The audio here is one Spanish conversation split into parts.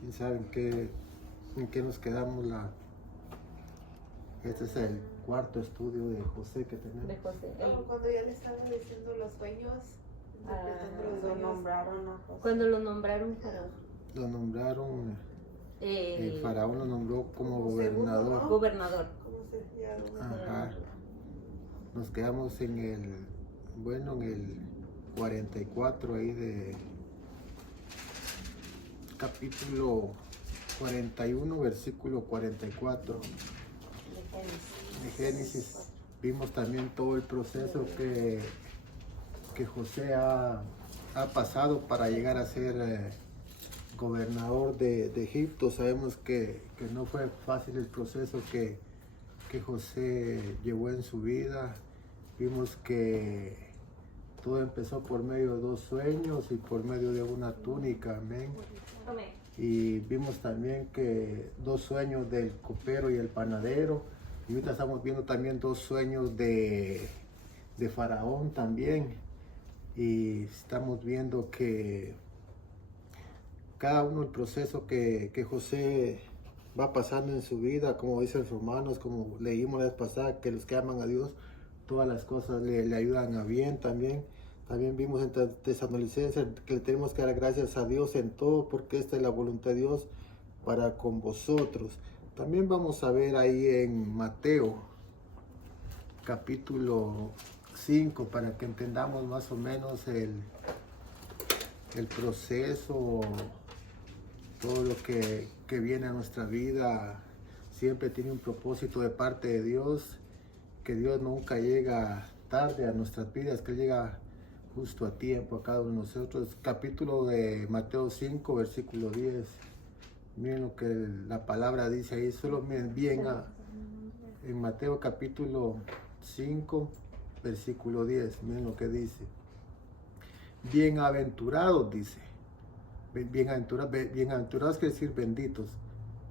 quién sabe en qué nos quedamos. Este es el cuarto estudio de José que tenemos. De José. Cuando ya le estaba diciendo los sueños, interpretando los Lo sueños. nombraron a José. Cuando lo nombraron faraón. Lo nombraron, el El faraón lo nombró como Como segundo, gobernador. ¿no? gobernador. ¿Cómo se llama? Ajá. Nos quedamos en el 44 ahí de capítulo 41, versículo 44 de Génesis. Vimos también todo el proceso que José ha pasado para llegar a ser gobernador de Egipto. Sabemos que no fue fácil el proceso que José llevó en su vida. Vimos que todo empezó por medio de 2 sueños y por medio de una túnica, amén. Y vimos también que 2 sueños del copero y el panadero. Y ahorita estamos viendo también 2 sueños de Faraón también. Y estamos viendo que cada uno el proceso que José va pasando en su vida, como dicen los romanos, como leímos la vez pasada, que los que aman a Dios, todas las cosas le ayudan a bien también. También vimos en Tesalonicenses que le tenemos que dar gracias a Dios en todo, porque esta es la voluntad de Dios para con vosotros. También vamos a ver ahí en Mateo, capítulo 5, para que entendamos más o menos el proceso, todo lo que viene a nuestra vida. Siempre tiene un propósito de parte de Dios, que Dios nunca llega tarde a nuestras vidas, que Él llega justo a tiempo a cada uno de nosotros. Capítulo de Mateo 5, versículo 10. Miren lo que la palabra dice ahí, solo miren bien en Mateo capítulo 5, versículo 10, miren lo que dice. Bienaventurados, dice. Bienaventurados quiere decir benditos.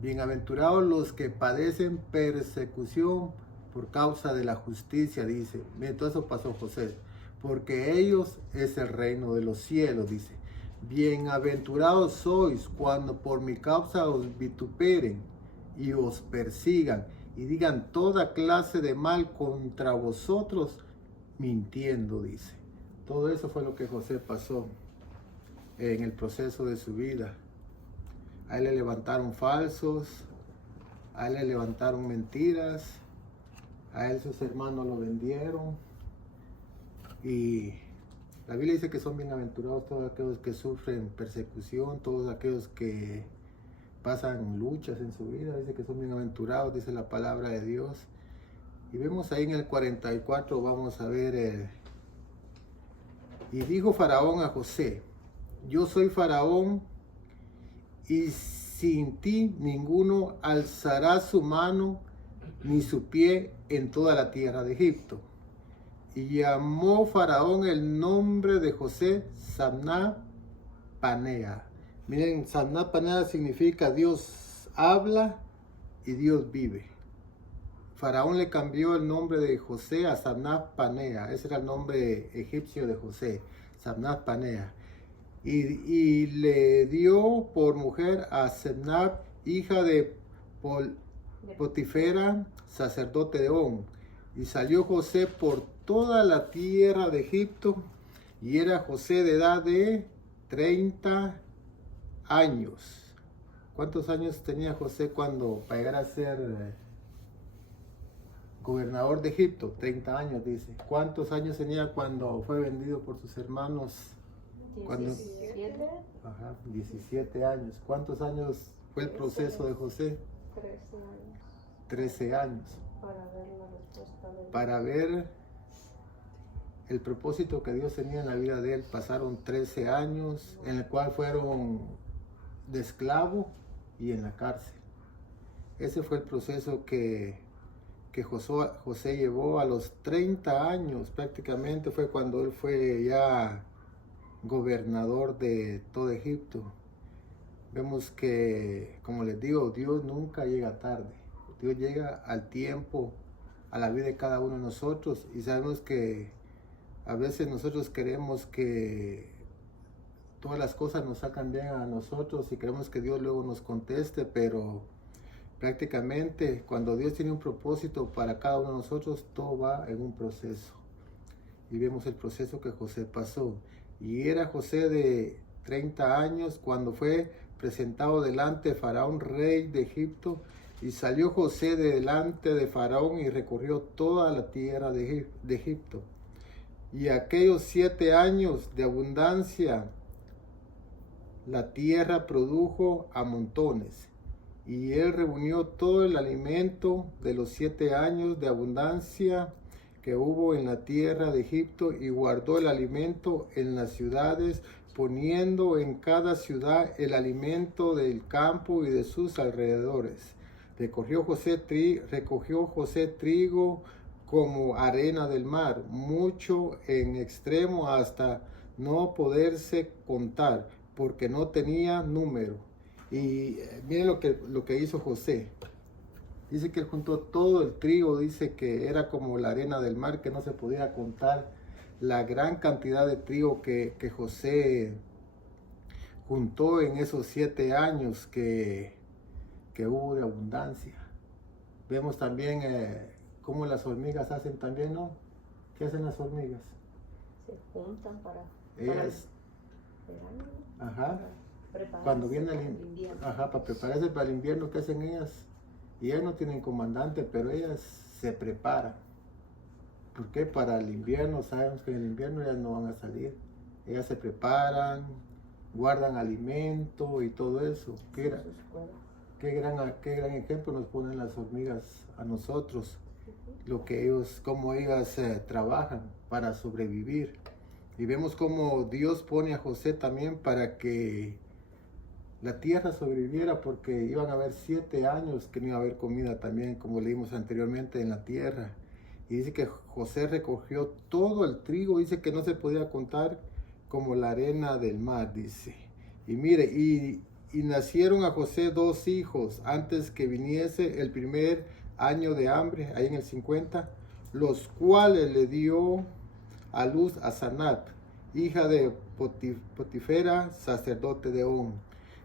Bienaventurados los que padecen persecución por causa de la justicia, dice. Miren, todo eso pasó José. Porque ellos es el reino de los cielos, dice. Bienaventurados sois cuando por mi causa os vituperen y os persigan y digan toda clase de mal contra vosotros, mintiendo, dice. Todo eso fue lo que José pasó en el proceso de su vida. A él le levantaron falsos, a él le levantaron mentiras, a él sus hermanos lo vendieron. Y la Biblia dice que son bienaventurados todos aquellos que sufren persecución, todos aquellos que pasan luchas en su vida. Dice que son bienaventurados, dice la palabra de Dios. Y vemos ahí en el 44, vamos a ver. Y dijo Faraón a José: yo soy Faraón, y sin ti ninguno alzará su mano ni su pie en toda la tierra de Egipto. Y llamó Faraón el nombre de José Sabná Panea. Miren, Sabná Panea significa Dios habla y Dios vive. Faraón le cambió el nombre de José a Sabná Panea. Ese era el nombre egipcio de José, Sabná Panea. Y le dio por mujer a Sebnab, hija de Potifera, sacerdote de On. Y salió José por toda la tierra de Egipto, y era José de edad de 30 años. ¿Cuántos años tenía José cuando para llegar a ser gobernador de Egipto? 30 años, dice. ¿Cuántos años tenía cuando fue vendido por sus hermanos? 17. Ajá, 17 años. ¿Cuántos años fue el proceso de José? 13 años. 13 años. Para ver la respuesta de Dios. Para ver el propósito que Dios tenía en la vida de él. Pasaron 13 años en el cual fueron de esclavo y en la cárcel. Ese fue el proceso que José llevó. A los 30 años prácticamente fue cuando él fue ya gobernador de todo Egipto. Vemos que, como les digo, Dios nunca llega tarde. Dios llega al tiempo, a la vida de cada uno de nosotros, y sabemos que a veces nosotros queremos que todas las cosas nos sacan bien a nosotros y queremos que Dios luego nos conteste, pero prácticamente cuando Dios tiene un propósito para cada uno de nosotros, todo va en un proceso. Y vemos el proceso que José pasó. Y era José de 30 años cuando fue presentado delante de Faraón, rey de Egipto. Y salió José de delante de Faraón y recorrió toda la tierra de Egipto. Y aquellos 7 años de abundancia, la tierra produjo a montones. Y él reunió todo el alimento de los 7 años de abundancia que hubo en la tierra de Egipto y guardó el alimento en las ciudades, poniendo en cada ciudad el alimento del campo y de sus alrededores. Recogió José trigo como arena del mar, mucho en extremo hasta no poderse contar, porque no tenía número. Y miren lo que hizo José. Dice que él juntó todo el trigo, dice que era como la arena del mar, que no se podía contar la gran cantidad de trigo que José juntó en esos 7 años que hubo de abundancia. Vemos también cómo las hormigas hacen también, ¿no? ¿Qué hacen las hormigas? Se juntan para Ellas, el verano, ajá, para prepararse cuando viene para el invierno. ajá, para prepararse para el invierno, ¿qué hacen ellas? Y ellas no tienen comandante, pero ellas se preparan. ¿Por qué? Para el invierno, sabemos que en el invierno ellas no van a salir. Ellas se preparan, guardan alimento y todo eso. Qué gran ejemplo nos ponen las hormigas a nosotros. Cómo ellas trabajan para sobrevivir. Y vemos cómo Dios pone a José también para que la tierra sobreviviera, porque iban a haber 7 años que no iba a haber comida también, como leímos anteriormente, en la tierra. Y dice que José recogió todo el trigo, dice que no se podía contar como la arena del mar, dice. Y mire, y nacieron a José 2 hijos antes que viniese el primer año de hambre, ahí en el 50, los cuales le dio a luz a Sanat, hija de Potifera, sacerdote de On.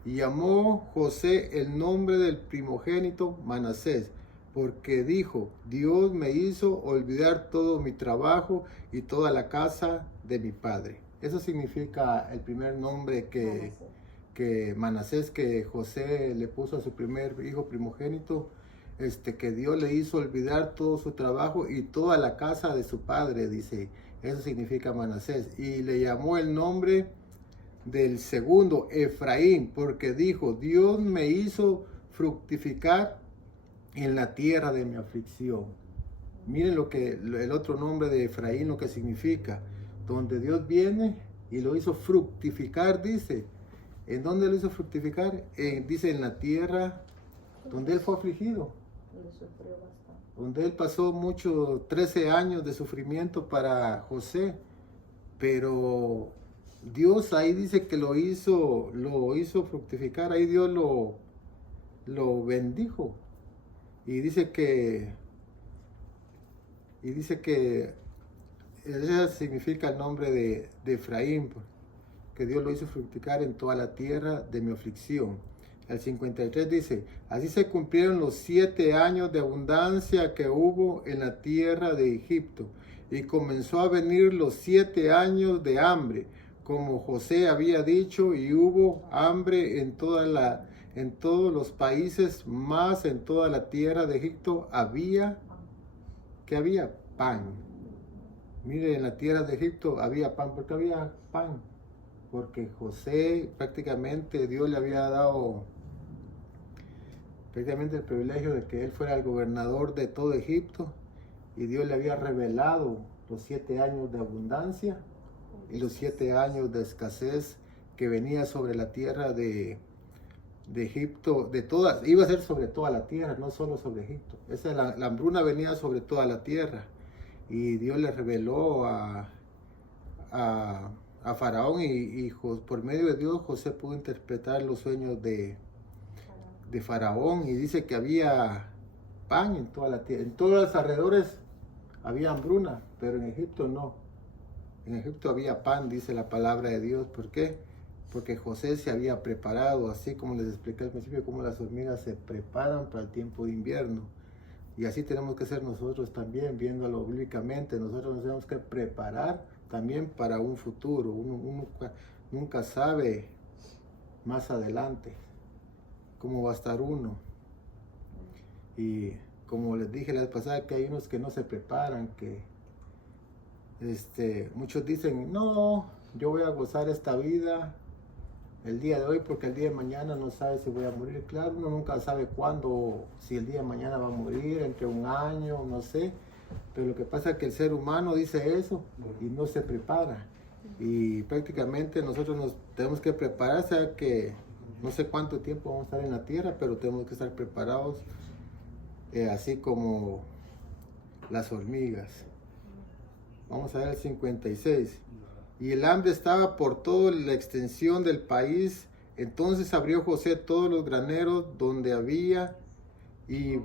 Y llamó José el nombre del primogénito Manasés, porque dijo, Dios me hizo olvidar todo mi trabajo y toda la casa de mi padre. Eso significa el primer nombre que Manasés, que José le puso a su primer hijo primogénito, que Dios le hizo olvidar todo su trabajo y toda la casa de su padre, dice. Eso significa Manasés. Y le llamó el nombre del segundo Efraín, porque dijo, Dios me hizo fructificar en la tierra de mi aflicción. Miren el otro nombre de Efraín, lo que significa, donde Dios viene y lo hizo fructificar, dice. ¿En dónde lo hizo fructificar? Dice en la tierra donde él fue afligido. Donde sufrió bastante. Donde él pasó 13 años de sufrimiento para José, pero Dios ahí dice que lo hizo fructificar, ahí Dios lo bendijo. Y dice que ese significa el nombre de Efraín, que Dios lo hizo fructificar en toda la tierra de mi aflicción. El 53 dice, así se cumplieron los 7 años de abundancia que hubo en la tierra de Egipto, y comenzó a venir los 7 años de hambre, como José había dicho, y hubo hambre en todos los países, más en toda la tierra de Egipto había pan. Mire, en la tierra de Egipto había pan. ¿Por qué había pan? Porque José prácticamente Dios le había dado prácticamente el privilegio de que él fuera el gobernador de todo Egipto, y Dios le había revelado los 7 años de abundancia y los 7 años de escasez que venía sobre la tierra de Egipto, iba a ser sobre toda la tierra, no solo sobre Egipto. La hambruna venía sobre toda la tierra, y Dios le reveló a Faraón, y por medio de Dios José pudo interpretar los sueños de Faraón, y dice que había pan en toda la tierra. En todos los alrededores había hambruna, pero en Egipto no. En Egipto había pan, dice la palabra de Dios. ¿Por qué? porque José se había preparado, así como les expliqué al principio, cómo las hormigas se preparan para el tiempo de invierno. Y así tenemos que ser nosotros también, viéndolo bíblicamente. Nosotros nos tenemos que preparar también para un futuro. Uno nunca sabe más adelante cómo va a estar uno. Y como les dije la vez pasada, que hay unos que no se preparan, que muchos dicen, no, yo voy a gozar esta vida el día de hoy porque el día de mañana no sabe si voy a morir. Claro, uno nunca sabe cuándo, si el día de mañana va a morir, entre un año, no sé. Pero lo que pasa es que el ser humano dice eso y no se prepara. Y prácticamente nosotros nos tenemos que preparar, o sea que no sé cuánto tiempo vamos a estar en la tierra, pero tenemos que estar preparados, así como las hormigas. Vamos a ver el 56. Y el hambre estaba por toda la extensión del país. Entonces abrió José todos los graneros donde había y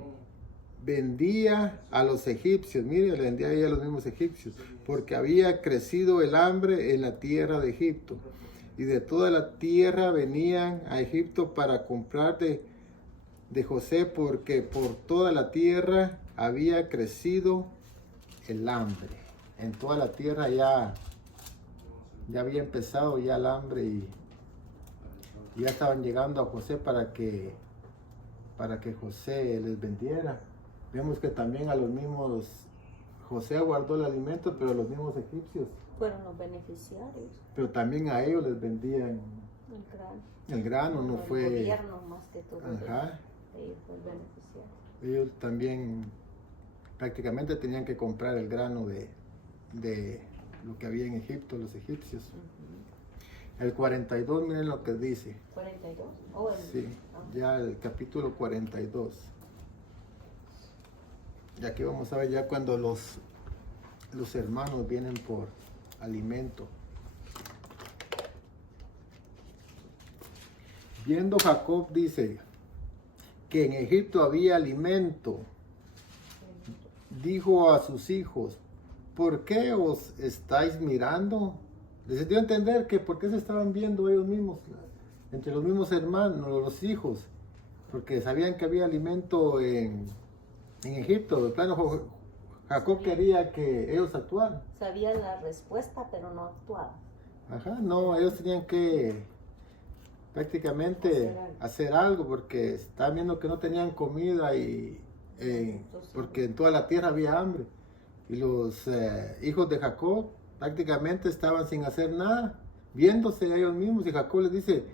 vendía a los egipcios. Mire, le vendía ahí a los mismos egipcios, porque había crecido el hambre en la tierra de Egipto. Y de toda la tierra venían a Egipto para comprar de José, porque por toda la tierra había crecido el hambre. En toda la tierra ya había empezado ya el hambre y ya estaban llegando a José para que José les vendiera. Vemos que también a los mismos, José guardó el alimento, pero a los mismos egipcios. Fueron los beneficiarios. Pero también a ellos les vendían el grano, no fue... El gobierno más que todo. Ajá. Ellos fue el beneficiario. Ellos también prácticamente tenían que comprar el grano de lo que había en Egipto, los egipcios. El 42, miren lo que dice. ¿42? Sí, ya el capítulo 42. Y aquí vamos a ver ya cuando los hermanos vienen por alimento. Viendo Jacob, dice, que en Egipto había alimento, dijo a sus hijos, ¿por qué os estáis mirando? Les dio a entender que por qué se estaban viendo ellos mismos, entre los mismos hermanos, los hijos, porque sabían que había alimento en Egipto. De plano, Jacob quería que ellos actuaran. Sabían la respuesta, pero no actuaban. Ajá, no, ellos tenían que prácticamente hacer algo porque estaban viendo que no tenían comida porque en toda la tierra había hambre. Y los hijos de Jacob prácticamente estaban sin hacer nada, viéndose a ellos mismos. Y Jacob les dice,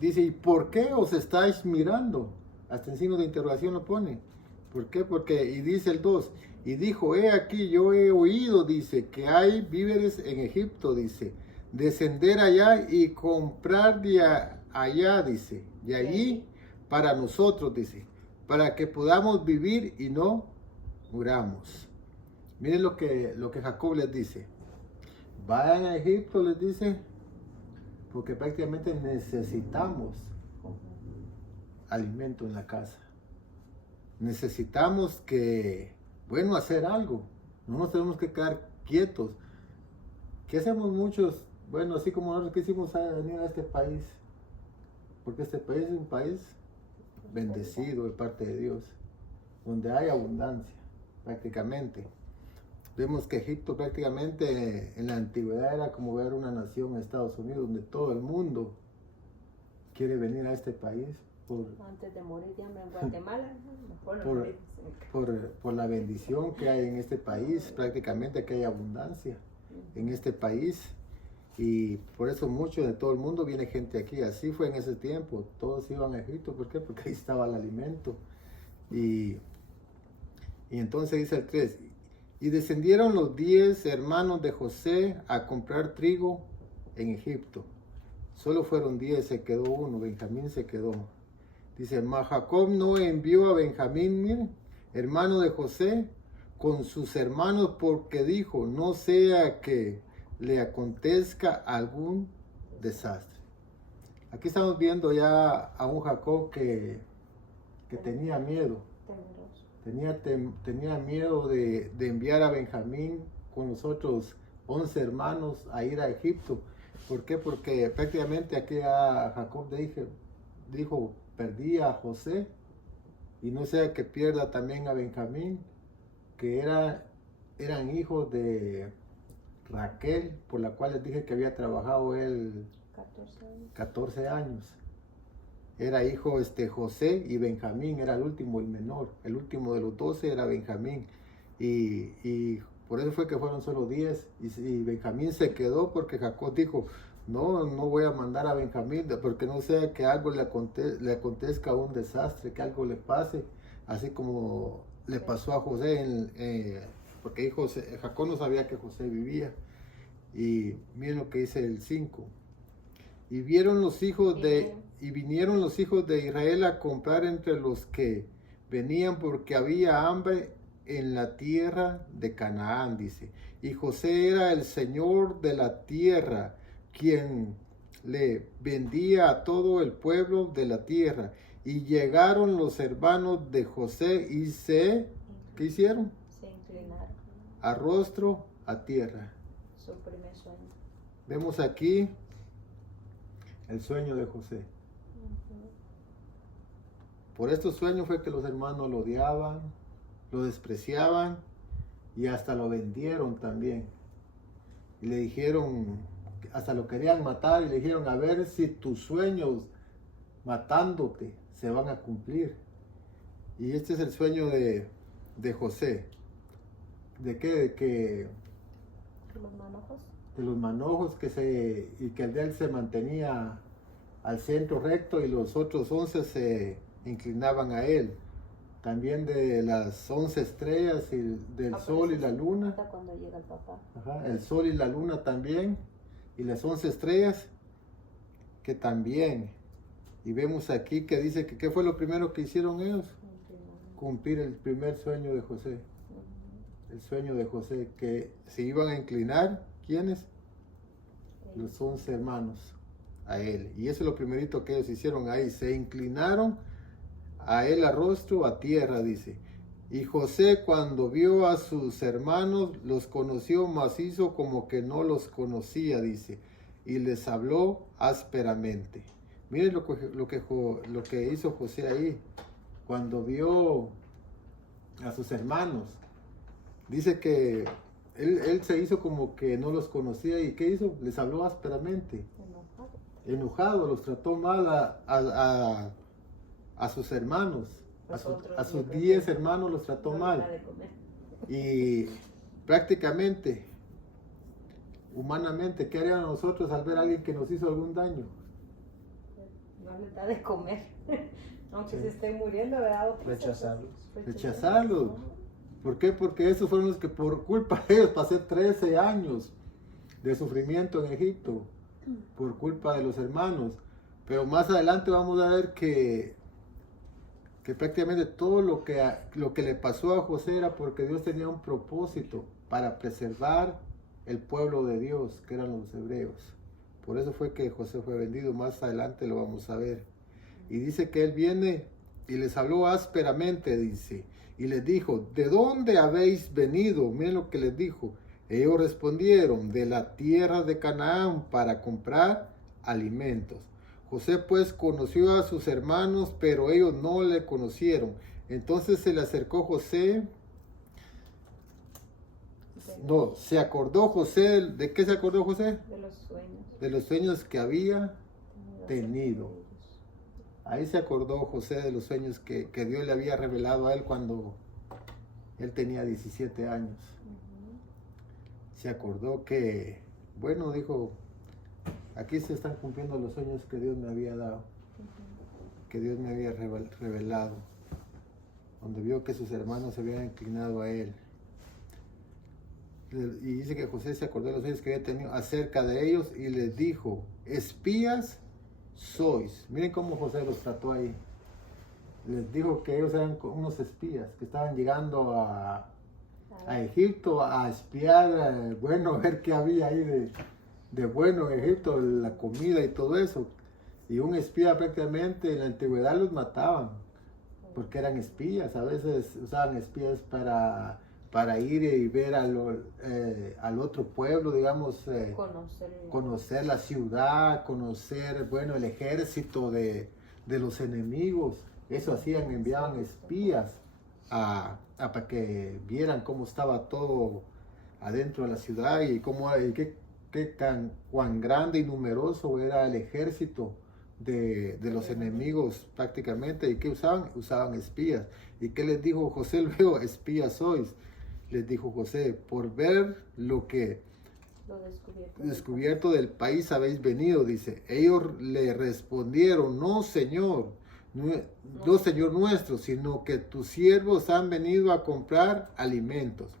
¿y por qué os estáis mirando? Hasta en signo de interrogación lo pone. ¿Por qué? Y dice el 2, y dijo, he aquí, yo he oído, dice, que hay víveres en Egipto, dice, descender allá y comprar de allá, dice, de allí para nosotros, dice, para que podamos vivir y no muramos. Miren lo que Jacob les dice. Vayan a Egipto, les dice, porque prácticamente necesitamos alimento en la casa. Necesitamos hacer algo. No nos tenemos que quedar quietos. ¿Qué hacemos muchos? Bueno, así como nosotros quisimos venir a este país, porque este país es un país bendecido de parte de Dios, donde hay abundancia, prácticamente. Vemos que Egipto prácticamente en la antigüedad era como ver una nación en Estados Unidos, donde todo el mundo quiere venir a este país antes de morir ya en Guatemala, mejor por la bendición que hay en este país, prácticamente que hay abundancia en este país. Y por eso mucho de todo el mundo viene gente aquí. Así fue en ese tiempo. Todos iban a Egipto. ¿Por qué? Porque ahí estaba el alimento. Y entonces dice el 3. Y descendieron los 10 hermanos de José a comprar trigo en Egipto. Solo fueron 10, se quedó uno. Benjamín se quedó. Dice, mas Jacob no envió a Benjamín, hermano de José, con sus hermanos, porque dijo, no sea que le acontezca algún desastre. Aquí estamos viendo ya a un Jacob que tenía miedo. Tenía miedo de enviar a Benjamín con los otros 11 hermanos a ir a Egipto. ¿Por qué? Porque prácticamente aquí a Jacob dijo, perdí a José y no sea que pierda también a Benjamín, que eran hijos de Raquel, por la cual les dije que había trabajado él 14 años. Era hijo José y Benjamín, era el último, el menor. El último de los 12 era Benjamín. Y por eso fue que fueron solo 10. Y Benjamín se quedó porque Jacob dijo, no voy a mandar a Benjamín, porque no sea que algo le acontezca un desastre, que algo le pase, así como le pasó a José, porque Jacob no sabía que José vivía. Y miren lo que dice el 5. Y vinieron los hijos de Israel a comprar entre los que venían, porque había hambre en la tierra de Canaán, dice. Y José era el señor de la tierra, quien le vendía a todo el pueblo de la tierra. Y llegaron los hermanos de José y ¿qué hicieron? Se inclinaron. A rostro a tierra. Su primer sueño. Vemos aquí el sueño de José. Por estos sueños fue que los hermanos lo odiaban, lo despreciaban y hasta lo vendieron también. Y le dijeron, hasta lo querían matar y le dijeron, a ver si tus sueños matándote se van a cumplir. Y este es el sueño de José. ¿De qué? De que Los manojos. de los manojos y que el de él se mantenía al centro recto y los otros 11 se inclinaban a él. También de las 11 estrellas y del sol y la luna. Cuando llega el papá. Ajá, el sol y la luna también. Y las 11 estrellas que también. Y vemos aquí que dice que ¿qué fue lo primero que hicieron ellos? Cumplir el primer sueño de José. El sueño de José, que se iban a inclinar, ¿quiénes? Los 11 hermanos a él. Y eso es lo primerito que ellos hicieron ahí, se inclinaron a él a rostro a tierra, dice. Y José, cuando vio a sus hermanos, los conoció, mas hizo como que no los conocía, dice, y les habló ásperamente. Miren lo que hizo José ahí, cuando vio a sus hermanos. Dice que él se hizo como que no los conocía, y ¿qué hizo? Les habló ásperamente. Enojado, los trató mal a sus hermanos. A sus 10 hermanos los trató mal. Y prácticamente, humanamente, ¿qué harían nosotros al ver a alguien que nos hizo algún daño? No les da de comer. Aunque se estén muriendo, ¿verdad? Rechazarlos. ¿Por qué? Porque esos fueron los que por culpa de ellos pasé 13 años de sufrimiento en Egipto. Por culpa de los hermanos. Pero más adelante vamos a ver que prácticamente todo lo que le pasó a José era porque Dios tenía un propósito para preservar el pueblo de Dios, que eran los hebreos. Por eso fue que José fue vendido. Más adelante lo vamos a ver. Y dice que él viene y les habló ásperamente, dice, y les dijo, ¿de dónde habéis venido? Miren lo que les dijo. Ellos respondieron, de la tierra de Canaán, para comprar alimentos. José pues conoció a sus hermanos, pero ellos no le conocieron. Entonces se le acercó José. No, se acordó José. ¿De qué se acordó José? De los sueños. De los sueños que había tenido. Ahí se acordó José de los sueños que Dios le había revelado a él cuando él tenía 17 años. Se acordó que, bueno, dijo, aquí se están cumpliendo los sueños que Dios me había dado, que Dios me había revelado, donde vio que sus hermanos se habían inclinado a él. Y dice que José se acordó de los sueños que había tenido acerca de ellos y les dijo, espías sois. Miren cómo José los trató ahí. Les dijo que ellos eran unos espías que estaban llegando a Egipto a espiar, bueno, a ver qué había ahí de bueno en Egipto, la comida y todo eso. Y un espía prácticamente en la antigüedad los mataban porque eran espías. A veces usaban espías para para ir y ver al otro pueblo, digamos, conocer la ciudad, conocer, bueno, el ejército de los enemigos. Eso hacían, enviaban espías para que vieran cómo estaba todo adentro de la ciudad y cuán grande y numeroso era el ejército de los enemigos prácticamente. ¿Y qué usaban? Usaban espías. ¿Y qué les dijo José luego? Espías sois, les dijo José, por ver lo descubierto del país habéis venido, dice. Ellos le respondieron, no Señor nuestro, sino que tus siervos han venido a comprar alimentos.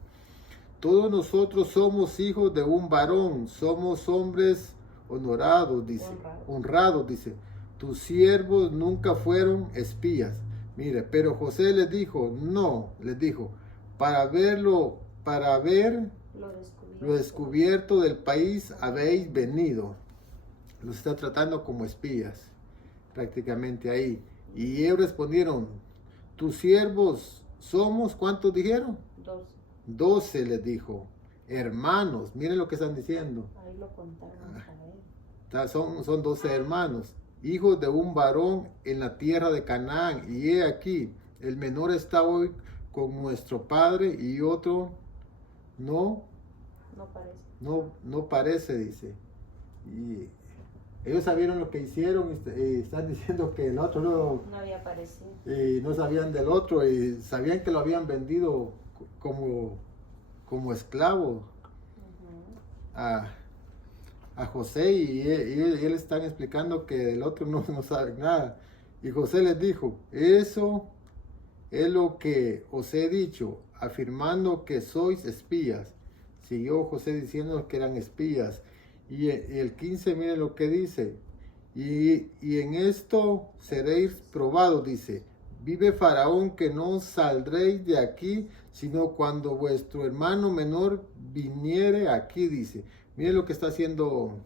Todos nosotros somos hijos de un varón, somos hombres honrados, dice. Honrados, dice. Tus siervos nunca fueron espías. Mire, pero José les dijo, para ver lo descubierto del país habéis venido. Los está tratando como espías, prácticamente ahí. Y ellos respondieron, tus siervos somos, ¿cuántos dijeron? 12 les dijo, hermanos, miren lo que están diciendo. Ahí lo contaron. Son 12 hermanos, hijos de un varón en la tierra de Canaán. Y he aquí, el menor está hoy con nuestro padre y otro no parece, dice. Y ellos sabieron lo que hicieron y están diciendo que el otro no había aparecido. Y no sabían del otro y sabían que lo habían vendido como esclavo a José y él están explicando que el otro no sabe nada. Y José les dijo, eso es lo que os he dicho, afirmando que sois espías. Siguió José diciendo que eran espías. Y el 15, miren lo que dice. Y en esto seréis probados, dice. Vive Faraón que no saldréis de aquí, sino cuando vuestro hermano menor viniere aquí, dice. Miren lo que está haciendo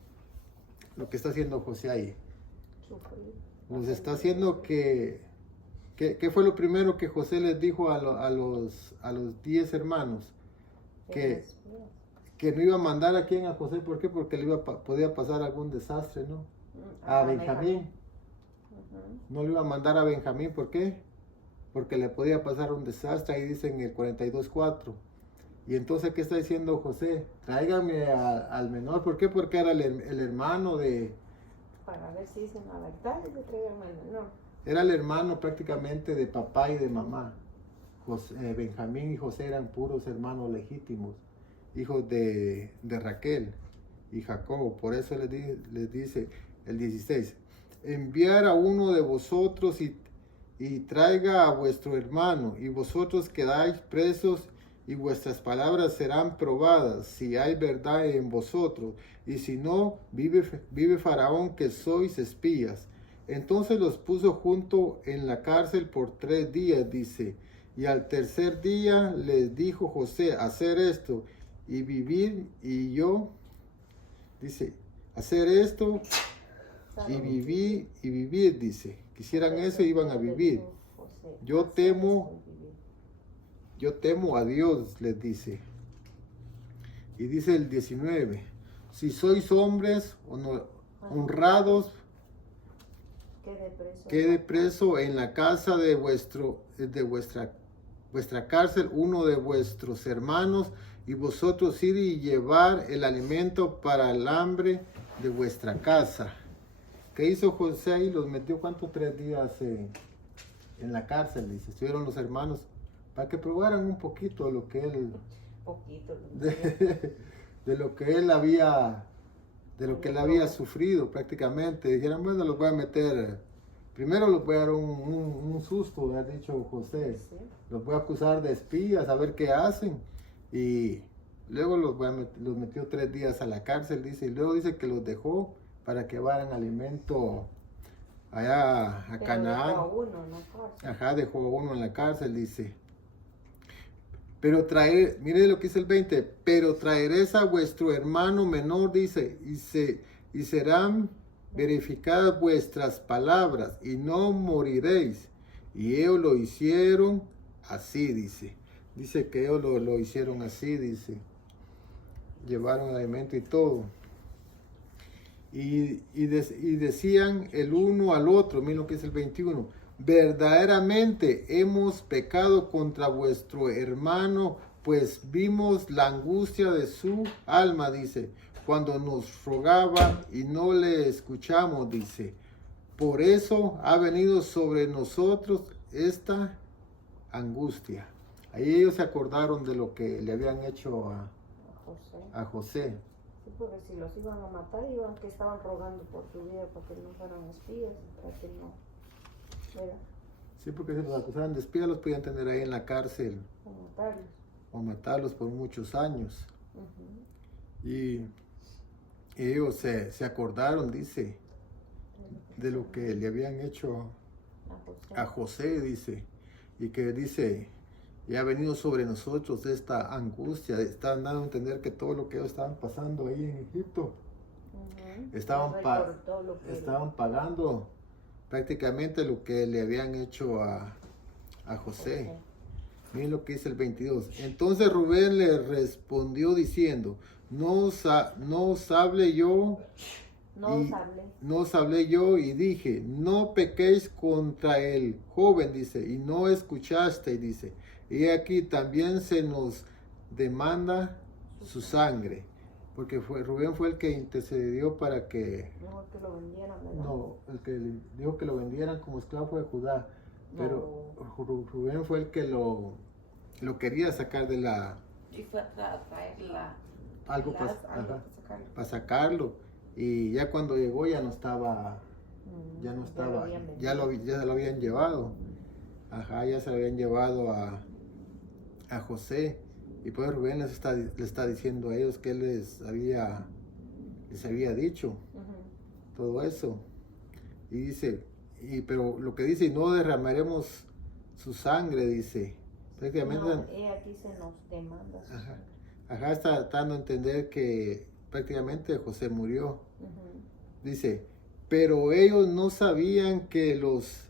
José ahí. Nos está haciendo ¿qué fue lo primero que José les dijo a los 10 hermanos? Que no iba a mandar a quién, a José. ¿Por qué? Porque podía pasar algún desastre, ¿no? A Benjamín. No le iba a mandar a Benjamín, ¿por qué? Porque le podía pasar un desastre, ahí dice en el 42:4. Y entonces, ¿qué está diciendo José? Tráigame al menor, ¿por qué? Porque era el hermano de... Para ver si dicen la verdad, le traigan al menor. Era el hermano prácticamente de papá y de mamá. Benjamín y José eran puros hermanos legítimos, hijos de Raquel y Jacob. Por eso les dice el 16, enviar a uno de vosotros y traiga a vuestro hermano, y vosotros quedáis presos, y vuestras palabras serán probadas, si hay verdad en vosotros, y si no, vive Faraón que sois espías. Entonces los puso junto en la cárcel por 3 días, dice, y al tercer día les dijo José, hacer esto y vivir, y yo, dice, hacer esto y vivir, dice. Quisieran eso, iban a vivir. Yo temo a Dios, les dice. Y dice el 19, si sois hombres honrados, quede preso en la casa de vuestra cárcel uno de vuestros hermanos, y vosotros ir y llevar el alimento para el hambre de vuestra casa. ¿Qué hizo José ahí? Los metió, ¿cuántos? 3 días en la cárcel, dice. Estuvieron los hermanos para que probaran un poquito de lo que él... de lo que él había sufrido prácticamente. Dijeron, bueno, los voy a meter... Primero los voy a dar un susto, ha dicho José. Sí. Los voy a acusar de espías, a ver qué hacen. Y luego los metió 3 días a la cárcel, dice. Y luego dice que los dejó para que llevaran alimento allá a Canaán. Dejó a uno, ¿no? Ajá, dejó a uno en la cárcel, dice. Pero mire lo que dice el 20. Pero traeréis a vuestro hermano menor, dice, y serán verificadas vuestras palabras, y no moriréis. Y ellos lo hicieron así, dice. Dice que ellos lo hicieron así, dice. Llevaron el alimento y todo. Y decían el uno al otro, miren lo que es el 21, verdaderamente hemos pecado contra vuestro hermano, pues vimos la angustia de su alma, dice, cuando nos rogaba y no le escuchamos, dice. Por eso ha venido sobre nosotros esta angustia. Ahí ellos se acordaron de lo que le habían hecho a José. Sí, porque si los iban a matar, que estaban rogando por su vida para que no fueran espías, para que no, ¿verdad? Sí, porque si los acusaban de espías los podían tener ahí en la cárcel o matarlos por muchos años. Y ellos se acordaron, dice, de lo que le habían hecho a José, dice, y que dice, y ha venido sobre nosotros esta angustia. Están dando a entender que todo lo que ellos estaban pasando ahí en Egipto, estaban pagando prácticamente lo que le habían hecho a José. Miren lo que dice el 22. Entonces Rubén le respondió diciendo, no os hablé yo y dije, no pequéis contra el joven, dice, y no escuchaste, dice, y aquí también se nos demanda su sangre, porque Rubén fue el que intercedió para que... No, el que lo vendieran, ¿verdad? No, el que dijo que lo vendieran como esclavo fue Judá, pero Rubén fue el que lo quería sacar de la... Y fue a traer algo para sacarlo. Y ya cuando llegó ya no estaba, ya se lo habían llevado. Ya se lo habían llevado a José. Y pues Rubén les está diciendo a ellos que él les había dicho todo eso. Y dice, pero lo que dice, no derramaremos su sangre, dice. Prácticamente. No, aquí se nos demanda su sangre. Está dando a entender que prácticamente José murió. Dice, pero ellos no sabían que los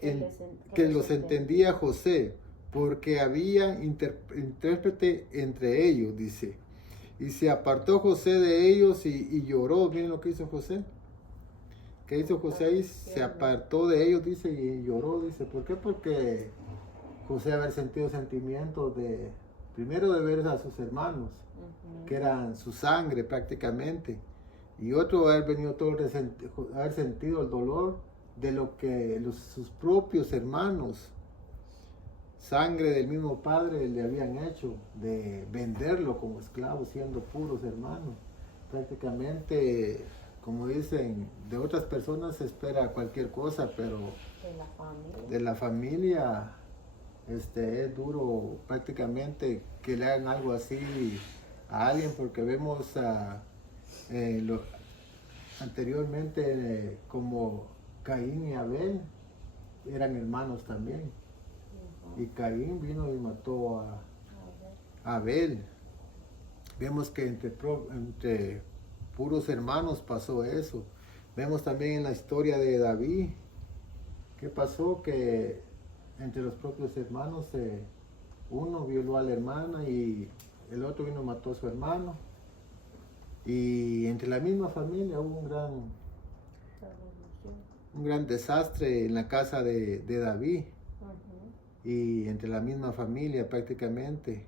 entendía José, porque había intérprete entre ellos, dice. Y se apartó José de ellos y lloró. Miren lo que hizo José. ¿Qué hizo José ahí? Se apartó de ellos, dice, y lloró, dice. ¿Por qué? Porque José había sentido sentimientos primero de ver a sus hermanos, que eran su sangre prácticamente, y otro haber sentido el dolor de lo que sus propios hermanos, sangre del mismo padre, le habían hecho, de venderlo como esclavo siendo puros hermanos. Prácticamente, como dicen, de otras personas se espera cualquier cosa, pero de la familia es duro prácticamente que le hagan algo así a alguien, porque vemos anteriormente como Caín y Abel eran hermanos también. Y Caín vino y mató a Abel. Vemos que entre puros hermanos pasó eso. Vemos también en la historia de David, ¿qué pasó? Que entre los propios hermanos uno violó a la hermana y el otro vino y mató a su hermano. Y entre la misma familia hubo un gran desastre en la casa de David. Y entre la misma familia prácticamente.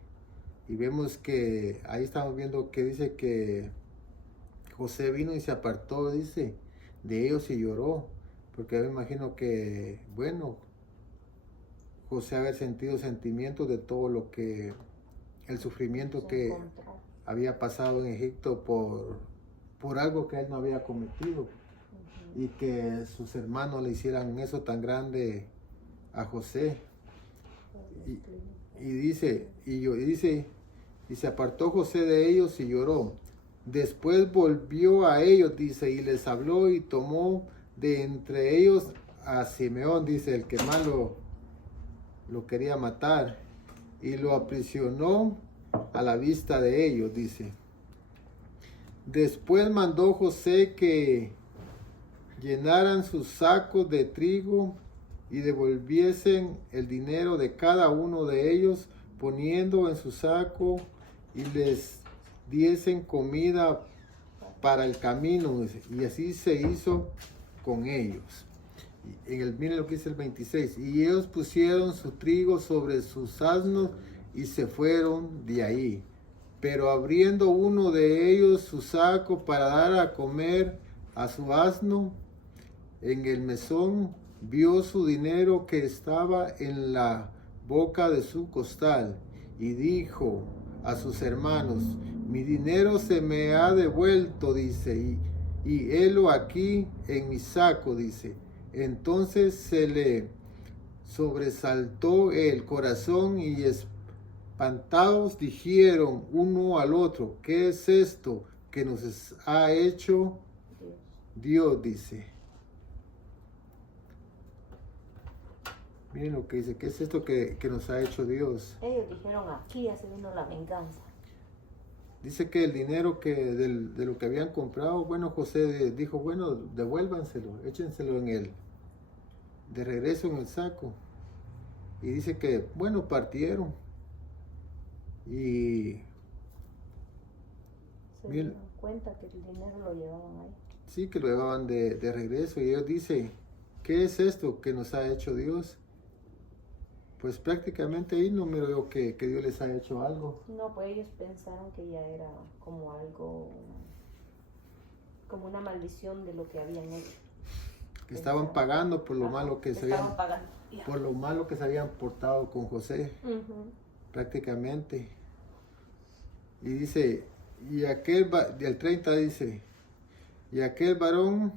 Y vemos que ahí estamos viendo que dice que José vino y se apartó, dice, de ellos y lloró. Porque yo me imagino que, bueno, José haber sentido sentimientos de todo lo que, el sufrimiento que había pasado en Egipto por algo que él no había cometido. Y que sus hermanos le hicieran eso tan grande a José. Y se apartó José de ellos y lloró. Después volvió a ellos, dice, y les habló y tomó de entre ellos a Simeón, dice, el que más lo quería matar, y lo aprisionó a la vista de ellos, dice. Después mandó José que llenaran sus sacos de trigo y devolviesen el dinero de cada uno de ellos poniendo en su saco y les diesen comida para el camino, dice, y así se hizo con ellos. Miren lo que dice el 26, y ellos pusieron su trigo sobre sus asnos y se fueron de ahí. Pero abriendo uno de ellos su saco para dar a comer a su asno, en el mesón vio su dinero que estaba en la boca de su costal y dijo a sus hermanos: mi dinero se me ha devuelto, dice, y helo aquí en mi saco, dice. Entonces se le sobresaltó el corazón y espantados dijeron uno al otro: ¿qué es esto que nos ha hecho Dios? Dice. Miren lo que dice, ¿qué es esto que nos ha hecho Dios? Ellos dijeron: aquí ya se vino la venganza. Dice que el dinero de lo que habían comprado, bueno, José dijo, bueno, devuélvanselo, échenselo de regreso en el saco. Y dice que, bueno, partieron. Y Se bien, dieron cuenta que el dinero lo llevaban ahí. sí, que lo llevaban de regreso. Y ellos dicen, ¿qué es esto que nos ha hecho Dios? Pues prácticamente ahí no me veo que Dios les ha hecho algo. No, pues ellos pensaron que ya era como algo, como una maldición de lo que habían hecho. Que estaban pagando por lo malo que se habían, estaban pagando. por lo malo que se habían portado con José, prácticamente. Y dice, el 30 dice, y aquel varón,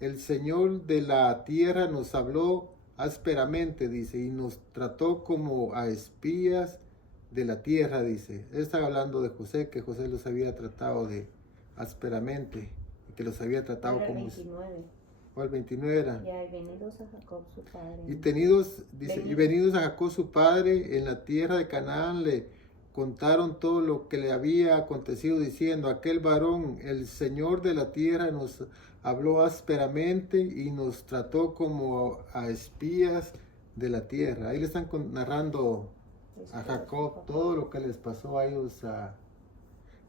el Señor de la tierra, nos habló ásperamente, dice, y nos trató como a espías de la tierra, dice. Él está hablando de José, que José los había tratado ásperamente, y que los había tratado Era el como... 29. O el 29 era. Ya, y venidos a Jacob su padre. Y venidos a Jacob su padre en la tierra de Canaán, le contaron todo lo que le había acontecido, diciendo, aquel varón, el Señor de la tierra, nos habló ásperamente y nos trató como a espías de la tierra. Ahí le están narrando a Jacob todo lo que les pasó a ellos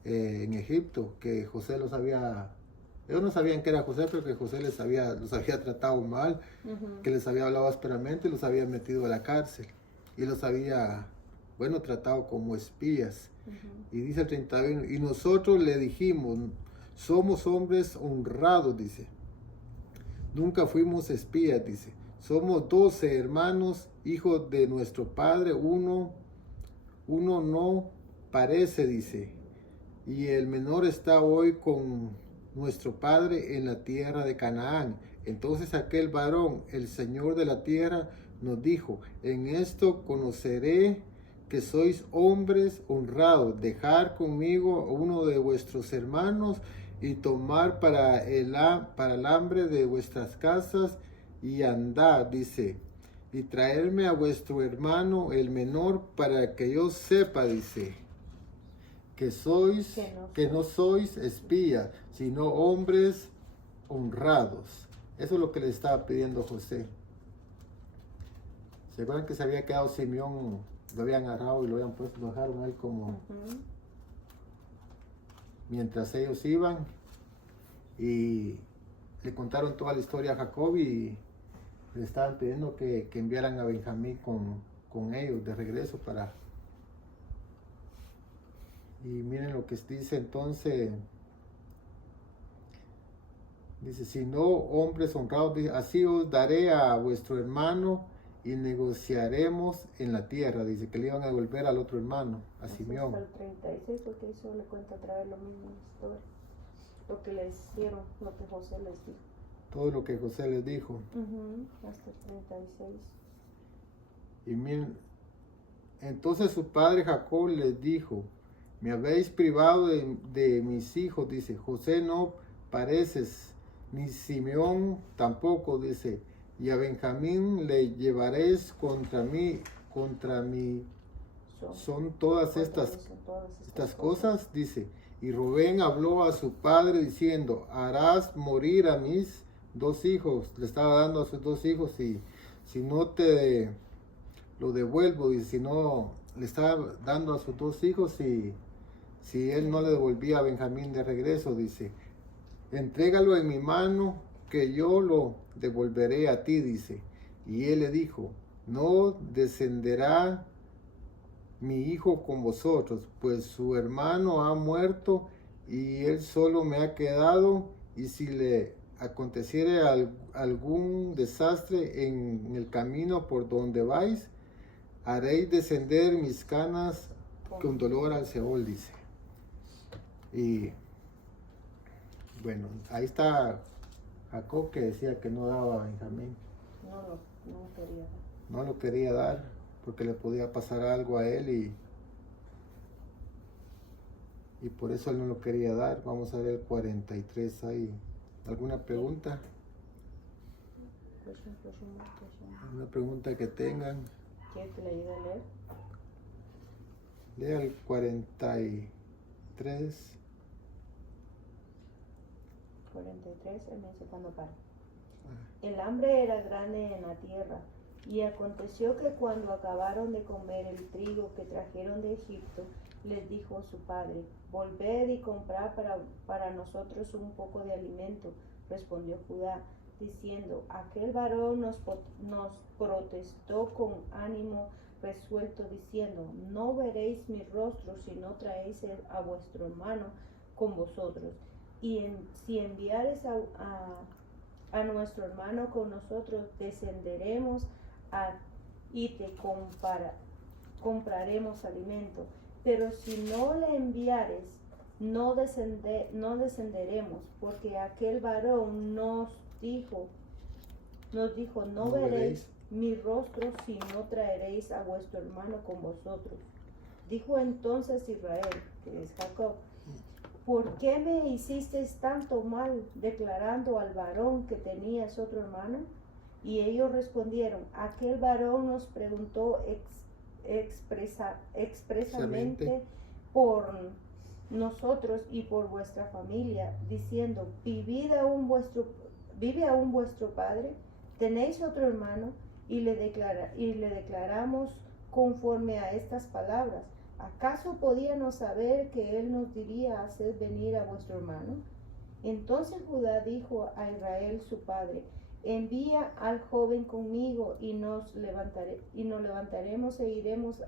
en Egipto, que José los había... Ellos no sabían que era José, pero que José los había tratado mal, que les había hablado ásperamente y los había metido a la cárcel. Y los había, bueno, tratado como espías. Y dice el 31, y nosotros le dijimos, somos hombres honrados, dice. Nunca fuimos espías, dice. Somos 12 hermanos, hijos de nuestro padre, uno no parece, dice. Y el menor está hoy con nuestro padre en la tierra de Canaán. Entonces aquel varón, el Señor de la tierra, nos dijo, en esto conoceré que sois hombres honrados, dejar conmigo a uno de vuestros hermanos y tomar para el hambre de vuestras casas y andar, dice, y traerme a vuestro hermano el menor para que yo sepa, dice, que no sois espías, sino hombres honrados. Eso es lo que le estaba pidiendo José. ¿Se acuerdan que se había quedado Simeón? Lo habían agarrado y lo habían puesto, lo dejaron ahí como... Mientras ellos iban y le contaron toda la historia a Jacob y le estaban pidiendo que enviaran a Benjamín con ellos de regreso para... Y miren lo que dice entonces, dice, si no hombres honrados, dice, así os daré a vuestro hermano y negociaremos en la tierra. Dice que le iban a devolver al otro hermano, a Simeón. Hasta el 36, porque eso le cuenta otra vez lo mismo en la historia. Lo que les hicieron, lo que José les dijo. Todo lo que José les dijo. Hasta el 36. Y miren, entonces su padre Jacob les dijo, me habéis privado de mis hijos, dice, José no pareces, ni Simeón tampoco, dice, y a Benjamín le llevaréis contra mí, son todas estas cosas, dice. Y Rubén habló a su padre diciendo, harás morir a mis 2 hijos, le estaba dando a sus 2 hijos, y si no te lo devuelvo, dice, si no le estaba dando a sus dos hijos si él no le devolvía a Benjamín de regreso, dice, entrégalo en mi mano que yo lo devolveré a ti, dice. Y él le dijo, no descenderá mi hijo con vosotros, pues su hermano ha muerto y él solo me ha quedado, y si le aconteciere algún desastre en el camino por donde vais, haréis descender mis canas con dolor al Seol, dice. Y bueno, ahí está Jacob, que decía que no daba a Benjamín. No quería. No lo quería dar porque le podía pasar algo a él y por eso él no lo quería dar. Vamos a ver el 43 ahí. ¿Alguna pregunta? ¿Alguna pregunta que tengan? ¿Quieres que le ayude a leer? Lea el 43. 43, el mes cuando para. El hambre era grande en la tierra, y aconteció que cuando acabaron de comer el trigo que trajeron de Egipto, les dijo su padre, volved y comprad para nosotros un poco de alimento. Respondió Judá, diciendo, aquel varón nos protestó con ánimo resuelto, diciendo, no veréis mi rostro si no traéis a vuestro hermano con vosotros. Y si enviares a nuestro hermano con nosotros, descenderemos y te compraremos alimento. Pero si no le enviares, no descenderemos, porque aquel varón nos dijo, no veréis mi rostro si no traeréis a vuestro hermano con vosotros. Dijo entonces Israel, que es Jacob, ¿por qué me hicisteis tanto mal, declarando al varón que tenías otro hermano? Y ellos respondieron, aquel varón nos preguntó expresamente por nosotros y por vuestra familia, diciendo, ¿vive aún vuestro padre? ¿Tenéis otro hermano? Y le declaramos conforme a estas palabras. ¿Acaso podíamos saber que él nos diría hacer venir a vuestro hermano? Entonces Judá dijo a Israel su padre, envía al joven conmigo y nos levantaremos e iremos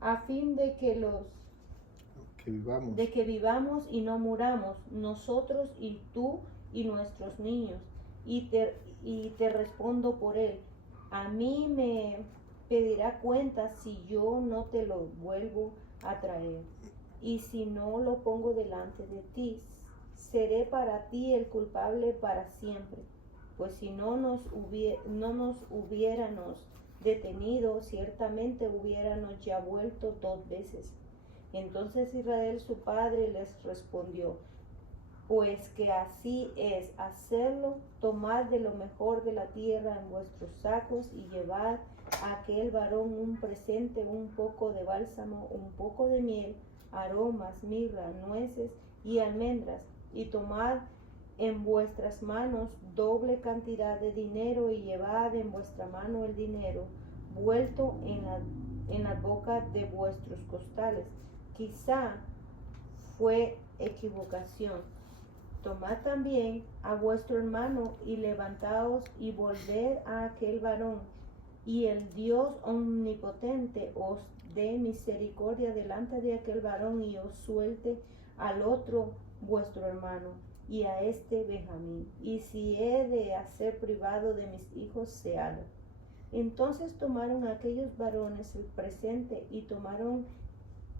a fin de que vivamos y no muramos, nosotros y tú y nuestros niños. Y te respondo por él. A mí me pedirá cuenta si yo no te lo vuelvo a traer. Y si no lo pongo delante de ti, seré para ti el culpable para siempre. Pues si no nos hubiéramos detenido, ciertamente hubiéramos ya vuelto 2 veces. Entonces Israel su padre les respondió, pues que así es hacerlo, tomad de lo mejor de la tierra en vuestros sacos y llevad a aquel varón un presente, un poco de bálsamo, un poco de miel, aromas, mirra, nueces y almendras, y tomad en vuestras manos doble cantidad de dinero y llevad en vuestra mano el dinero vuelto en la boca de vuestros costales. Quizá fue equivocación. Tomad también a vuestro hermano y levantaos y volved a aquel varón, y el Dios omnipotente os dé misericordia delante de aquel varón y os suelte al otro vuestro hermano y a este Benjamín. Y si he de hacer privado de mis hijos, séalo. Entonces tomaron aquellos varones el presente y tomaron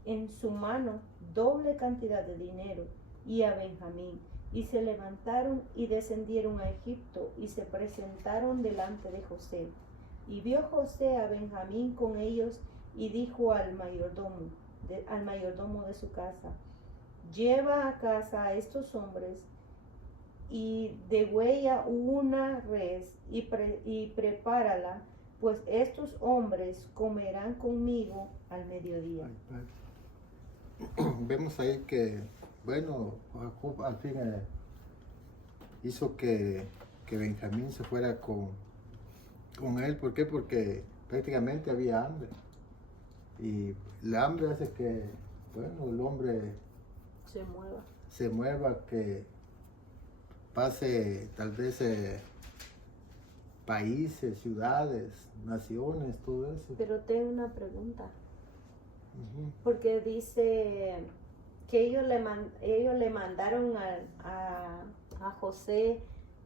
en su mano doble cantidad de dinero y a Benjamín. Y se levantaron y descendieron a Egipto y se presentaron delante de José. Y vio José a Benjamín con ellos y dijo al mayordomo de su casa, lleva a casa a estos hombres y degüella una res y prepárala, pues estos hombres comerán conmigo al mediodía. Vemos ahí que, bueno, Jacob al fin hizo que Benjamín se fuera con con él. ¿Por qué? Porque prácticamente había hambre. Y el hambre hace que, bueno, el hombre se mueva. que pase tal vez países, ciudades, naciones, todo eso. Pero tengo una pregunta. Ujú. Porque dice que ellos le mandaron a José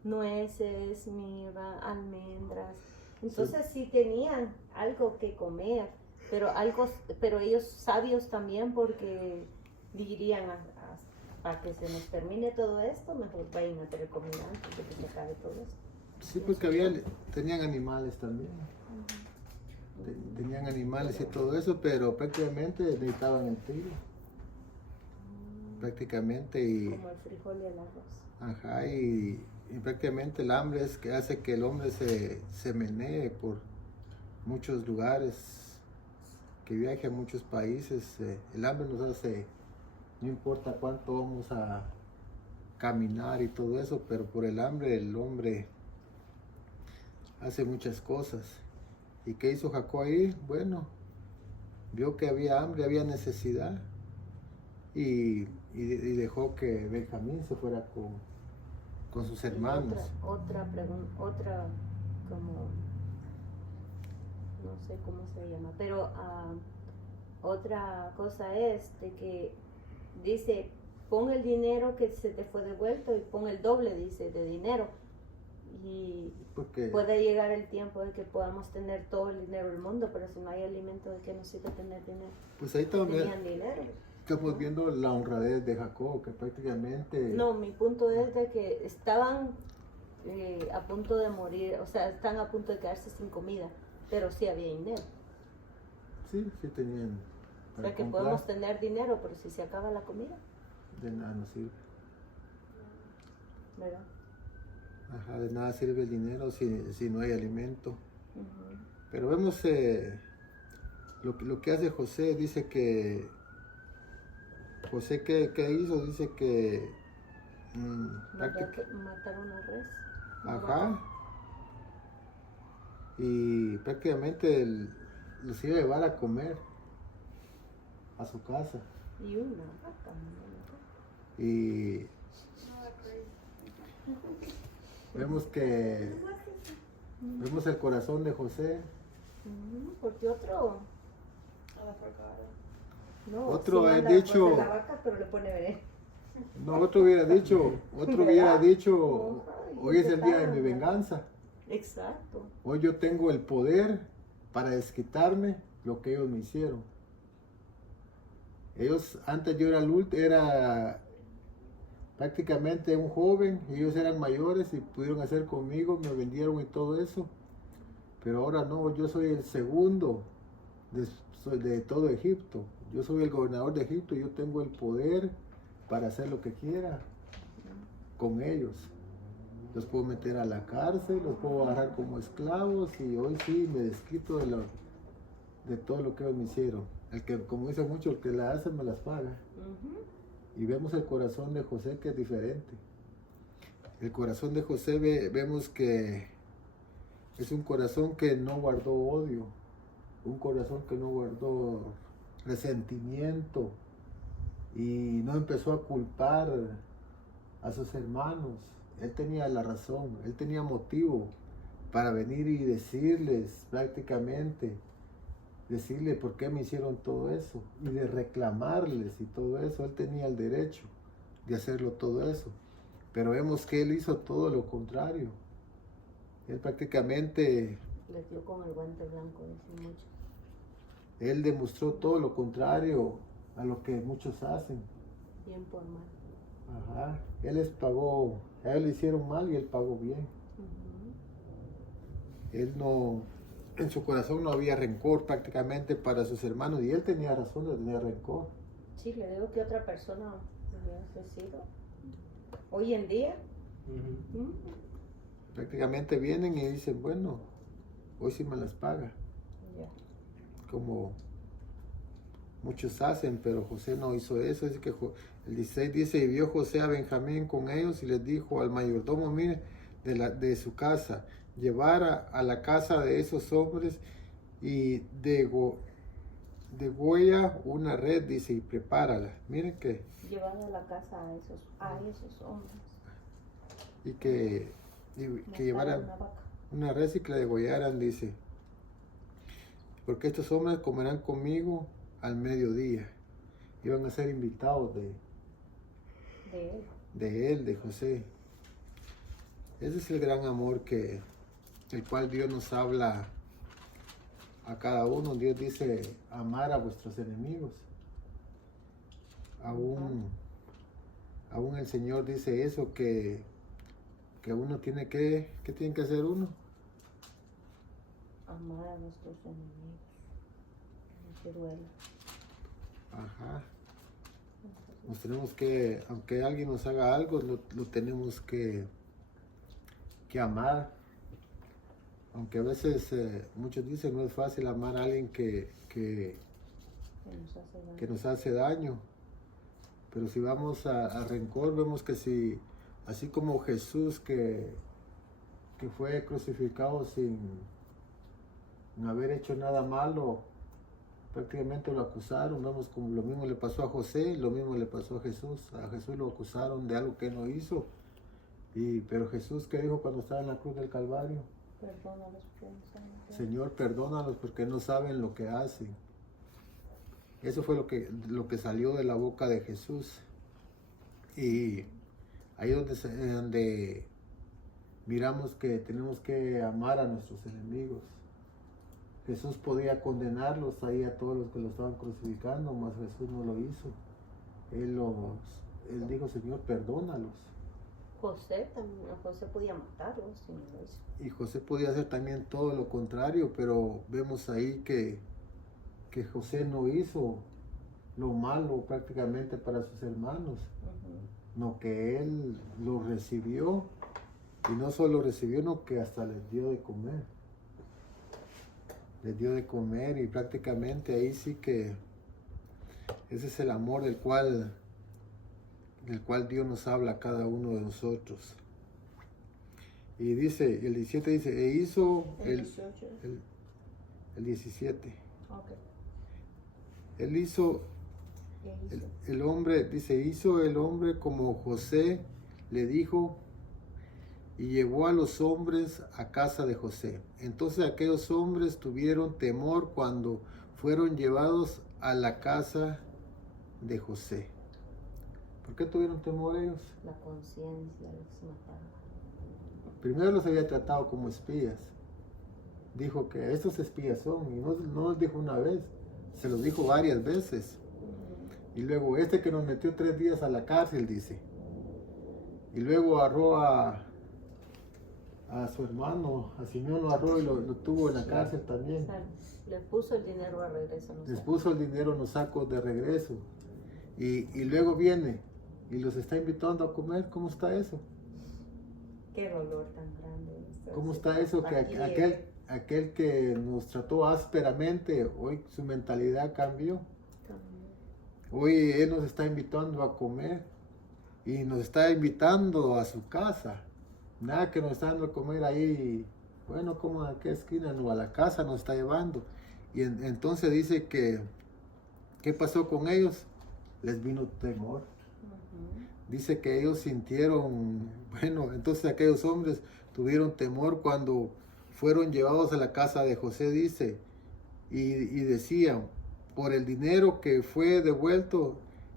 nueces, mirra, almendras. Entonces sí tenían algo que comer, pero ellos sabios también, porque dirían para que se nos termine todo esto, mejor vayan a tener comida antes de que se acabe todo esto. Sí, porque tenían animales también. Tenían animales y todo eso, pero prácticamente necesitaban el trigo. Prácticamente y... Como el frijol y el arroz. Ajá, y prácticamente el hambre es que hace que el hombre se menee por muchos lugares, que viaje a muchos países. El hambre nos hace, no importa cuánto vamos a caminar y todo eso, pero por el hambre el hombre hace muchas cosas. ¿Y qué hizo Jacob ahí? Bueno, vio que había hambre, había necesidad y dejó que Benjamín se fuera con sus hermanos. Otra pregunta, como, no sé cómo se llama, pero otra cosa es de que dice, pon el dinero que se te fue devuelto y pon el doble, dice, de dinero. Y Porque, puede llegar el tiempo de que podamos tener todo el dinero del mundo, pero si no hay alimento, ¿de qué nos sirve tener dinero? pues ahí también Tenían dinero. estamos viendo la honradez de Jacob, que prácticamente... No, mi punto es de que estaban a punto de morir, o sea, están a punto de quedarse sin comida, pero sí había dinero. Sí tenían O para sea, que comprar, podemos tener dinero, pero si se acaba la comida, de nada nos sirve. ¿verdad? Ajá, de nada sirve el dinero si no hay alimento. Ujú. Pero vemos lo que hace José. Dice que José, ¿qué hizo? Dice que Matar una res. ajá, y prácticamente los iba a llevar a comer a su casa. Y una vaca. Y vemos el corazón de José. Porque otro, no, Otro sí ha manda dicho- pues a la vaca, pero le pone veneno. No, otro hubiera dicho, Ay, hoy es el día de mi pecado. venganza. Exacto. Hoy yo tengo el poder para desquitarme lo que ellos me hicieron. Antes yo era prácticamente un joven, ellos eran mayores y pudieron hacer conmigo, me vendieron y todo eso. Pero ahora no, yo soy el segundo de todo Egipto. Yo soy el gobernador de Egipto, yo tengo el poder para hacer lo que quiera con ellos. Los puedo meter a la cárcel, los puedo agarrar como esclavos y hoy sí me desquito de todo lo que ellos me hicieron. El que, como dice mucho, el que la hace me las paga. Y vemos el corazón de José, que es diferente. El corazón de José vemos que es un corazón que no guardó odio, un corazón que no guardó resentimiento y no empezó a culpar a sus hermanos. Él tenía la razón, él tenía motivo para venir y decirles prácticamente, decirle por qué me hicieron todo eso y de reclamarles y todo eso. Él tenía el derecho de hacerlo todo eso, pero vemos que él hizo todo lo contrario. Él prácticamente, Les dio con el guante blanco, dice mucho. él demostró todo lo contrario a lo que muchos hacen. Bien por mal. Ajá, él les pagó, a él le hicieron mal y él pagó bien. Él no, en su corazón no había rencor prácticamente para sus hermanos y él tenía razón de tener rencor. Sí, le digo que otra persona hubiera sido. Hoy en día, Prácticamente vienen y dicen, bueno, hoy sí me las paga, ya. como muchos hacen, pero José no hizo eso. Dice que el 16 dice, y vio José a Benjamín con ellos y les dijo al mayordomo, mire, de su casa, llevar a la casa de esos hombres y degüella una red, dice, y prepárala. Miren que, Llevar a la casa a esos hombres. y que Matar llevaran una vaca. una red y que la degollaran, dice, porque estos hombres comerán conmigo al mediodía. Iban a ser invitados De él. de José. Ese es el gran amor el cual Dios nos habla a cada uno. Dios dice, amar a vuestros enemigos. Aún el Señor dice eso, que uno tiene ¿qué tiene que hacer uno? Amar a nuestros enemigos. Que duela. Ajá. Nos tenemos que, aunque alguien nos haga algo, lo tenemos que amar. Aunque a veces muchos dicen no es fácil amar a alguien que nos hace daño. Pero si vamos a rencor, vemos que si, así como Jesús que fue crucificado sin haber hecho nada malo, prácticamente lo acusaron, vemos como lo mismo le pasó a José, lo mismo le pasó a Jesús lo acusaron de algo que no hizo, pero Jesús, ¿qué dijo cuando estaba en la cruz del Calvario? Perdónalos porque no saben lo que hacen. Señor, perdónalos porque no saben lo que hacen. Eso fue lo que salió de la boca de Jesús. Y ahí donde miramos que tenemos que amar a nuestros enemigos. Jesús podía condenarlos ahí a todos los que lo estaban crucificando, mas Jesús no lo hizo. Él dijo, Señor, perdónalos. José podía matarlos si no lo hizo. Y José podía hacer también todo lo contrario, pero vemos ahí que José no hizo lo malo prácticamente para sus hermanos, no, que él lo recibió, y no solo recibió, no, que hasta les dio de comer. Les dio de comer, y prácticamente ahí sí que ese es el amor del cual Dios nos habla a cada uno de nosotros. Y dice, el 17 dice, e hizo El 18. el 17. Okay. Él hizo el hombre, dice, hizo el hombre como José le dijo, y llevó a los hombres a casa de José. Entonces aquellos hombres tuvieron temor cuando fueron llevados a la casa de José. ¿Por qué tuvieron temor ellos? La conciencia les mataba. Primero los había tratado como espías. Dijo que estos espías son, y no los dijo una vez, se los dijo varias veces. Y luego que nos metió 3 días a la cárcel, dice. Y luego agarró a su hermano, a Simeón lo agarró y lo tuvo en la cárcel también. O sea, les puso el dinero a regreso. Les puso el dinero en los sacos de regreso. Y luego viene y los está invitando a comer. ¿Cómo está eso? Qué dolor tan grande. ¿Cómo está eso? Que aquel que nos trató ásperamente, hoy su mentalidad cambió. Hoy Él nos está invitando a comer y nos está invitando a su casa. Nada que nos está dando a comer ahí, bueno, como a qué esquina, no, a la casa nos está llevando. Y entonces dice que, ¿qué pasó con ellos? Les vino temor. Dice que ellos sintieron, bueno, entonces aquellos hombres tuvieron temor cuando fueron llevados a la casa de José, dice, y decían, por el dinero que fue devuelto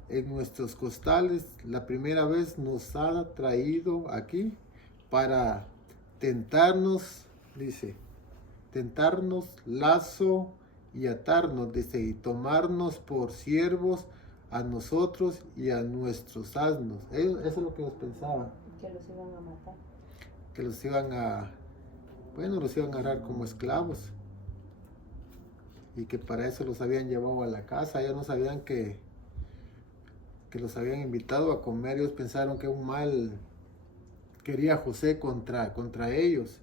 en nuestros costales, la primera vez nos ha traído aquí para tentarnos, dice, tentarnos lazo y atarnos, dice, y tomarnos por siervos a nosotros y a nuestros asnos. Eso es lo que ellos pensaban. Que los iban a matar. Que los iban a agarrar como esclavos. Y que para eso los habían llevado a la casa. Ellos no sabían que los habían invitado a comer. Ellos pensaron que un mal quería José contra ellos.